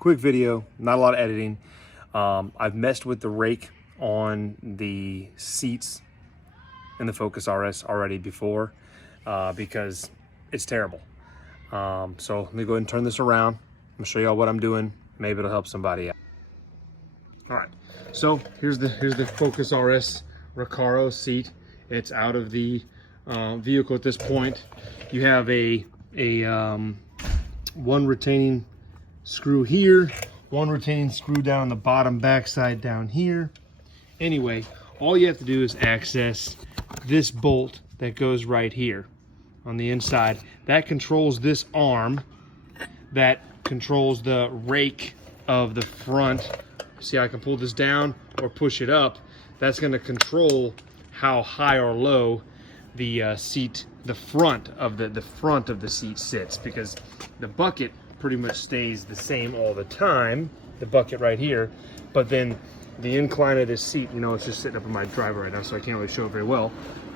Quick video, not a lot of editing. I've messed with the rake on the seats in the Focus RS already before because it's terrible. So let me go ahead and turn this around. I'm gonna show y'all what I'm doing. Maybe it'll help somebody out. All right, so here's the Focus RS Recaro seat. It's out of the vehicle at this point. You have a one retaining screw here, one retaining screw down on the bottom backside down here. Anyway, all you have to do is access this bolt that goes right here on the inside. That controls this arm that controls the rake of the front. See, I can pull this down or push it up. That's going to control how high or low the seat, the front of the seat sits, because the bucket pretty much stays the same all the time, the bucket right here, but then the incline of this seat, you know, it's just sitting up in my driver right now, so I can't really show it very well,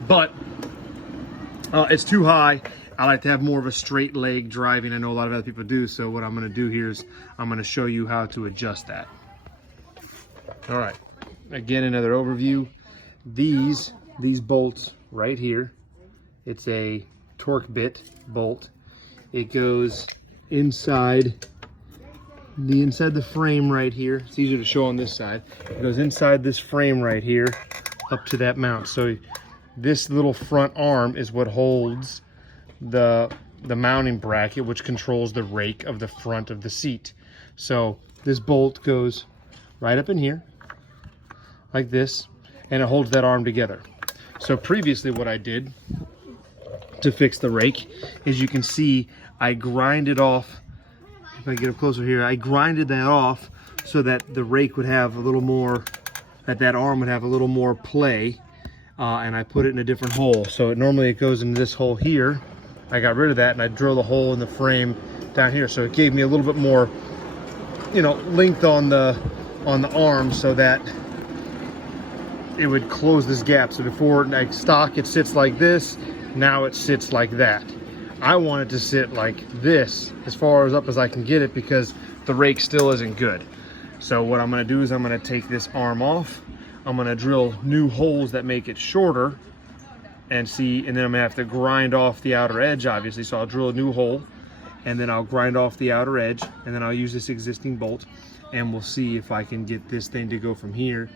but it's too high. I like to have more of a straight leg driving. I know a lot of other people do, so what I'm going to do here is I'm going to show you how to adjust that. All right, again, another overview. These bolts right here, it's a torque bit bolt. It goes inside the frame right here. It's easier to show on this side. It goes inside this frame right here up to that mount. So this little front arm is what holds the mounting bracket, which controls the rake of the front of the seat. So this bolt goes right up in here like this, and it holds that arm together. So previously what I did to fix the rake is, you can see I grinded off, if I get up closer here, I grinded that off so that the rake would have a little more, that arm would have a little more play, and I put it in a different hole. So normally it goes into this hole here. I got rid of that and I drilled a hole in the frame down here. So it gave me a little bit more, you know, length on the arm, so that it would close this gap. So before, like stock, it sits like this. Now it sits like that. I want it to sit like this, as far as up as I can get it, because the rake still isn't good. So what I'm going to do is I'm going to take this arm off. I'm going to drill new holes that make it shorter, and see, and then I'm going to have to grind off the outer edge, obviously. So I'll drill a new hole, and then I'll grind off the outer edge, and then I'll use this existing bolt, and we'll see if I can get this thing to go from here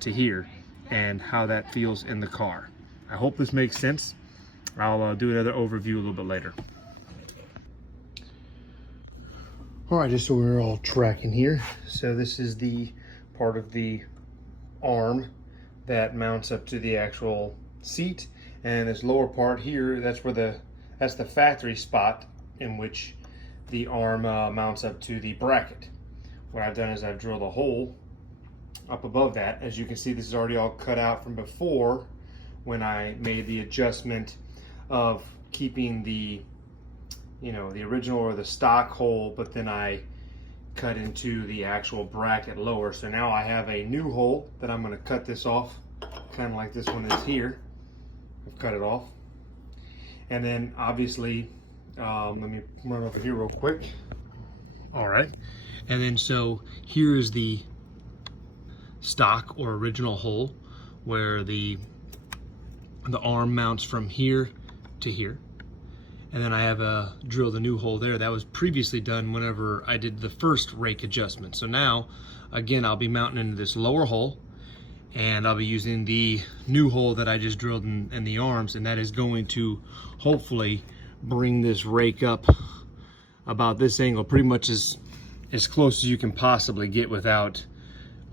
to here, and how that feels in the car. I hope this makes sense. I'll do another overview a little bit later. All right, just so we're all tracking here. So this is the part of the arm that mounts up to the actual seat, and this lower part here, that's the factory spot in which the arm mounts up to the bracket. What I've done is I've drilled a hole up above that. As you can see, this is already all cut out from before, when I made the adjustment of keeping the, you know, the original or the stock hole, but then I cut into the actual bracket lower. So now I have a new hole that I'm going to cut this off, kind of like this one is here. I've cut it off, and then obviously let me run over here real quick. All right, and then so here is the stock or original hole where the arm mounts from here to here, and then I have drilled a new hole there. That was previously done whenever I did the first rake adjustment. So now again, I'll be mounting into this lower hole, and I'll be using the new hole that I just drilled in the arms, and that is going to hopefully bring this rake up about this angle, pretty much as close as you can possibly get without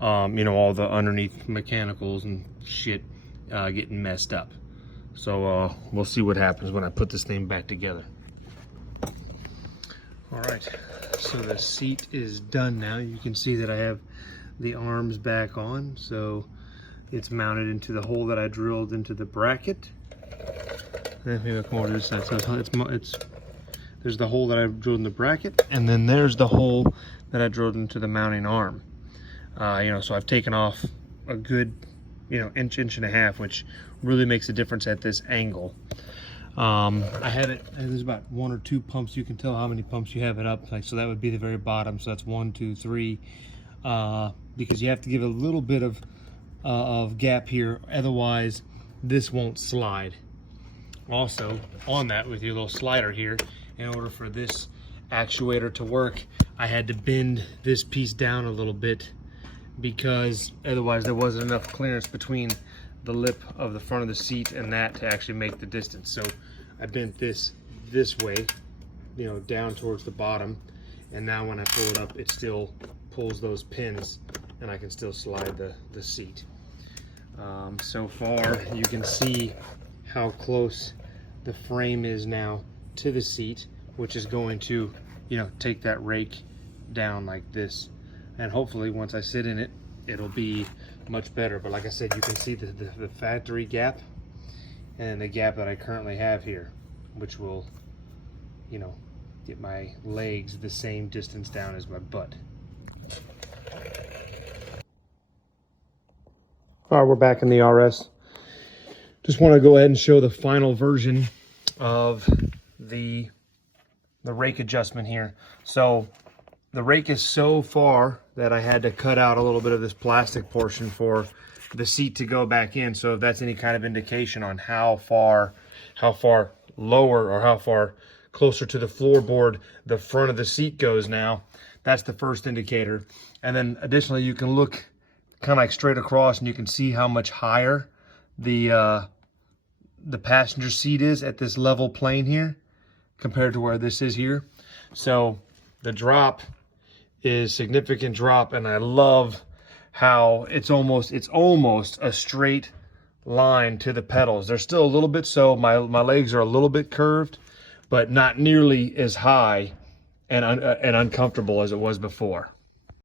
you know, all the underneath mechanicals and shit getting messed up. So we'll see what happens when I put this thing back together. All right, so the seat is done now. You can see that I have the arms back on, so it's mounted into the hole that I drilled into the bracket. Maybe I'll come over to this side. So there's the hole that I drilled in the bracket, and then there's the hole that I drilled into the mounting arm. You know, so I've taken off a good, you know, inch and a half, which really makes a difference at this angle. I have it, and there's about 1 or 2 pumps. You can tell how many pumps you have it up, like, so that would be the very bottom. So that's 1, 2, 3, because you have to give a little bit of gap here, otherwise this won't slide. Also, on that, with your little slider here, in order for this actuator to work, I had to bend this piece down a little bit, because otherwise there wasn't enough clearance between the lip of the front of the seat and that to actually make the distance. So I bent this way, you know, down towards the bottom, and now when I pull it up, it still pulls those pins and I can still slide the seat. So far you can see how close the frame is now to the seat, which is going to, you know, take that rake down like this, and hopefully once I sit in it, it'll be much better. But like I said, you can see the factory gap and the gap that I currently have here, which will, you know, get my legs the same distance down as my butt. All right, we're back in the RS. Just want to go ahead and show the final version of the rake adjustment here. So the rake is so far that I had to cut out a little bit of this plastic portion for the seat to go back in. So if that's any kind of indication on how far lower or how far closer to the floorboard the front of the seat goes now, that's the first indicator. And then additionally, you can look kind of like straight across and you can see how much higher the passenger seat is at this level plane here compared to where this is here. So the drop is significant drop, and I love how it's almost a straight line to the pedals. They're still a little bit, so my legs are a little bit curved, but not nearly as high and uncomfortable as it was before.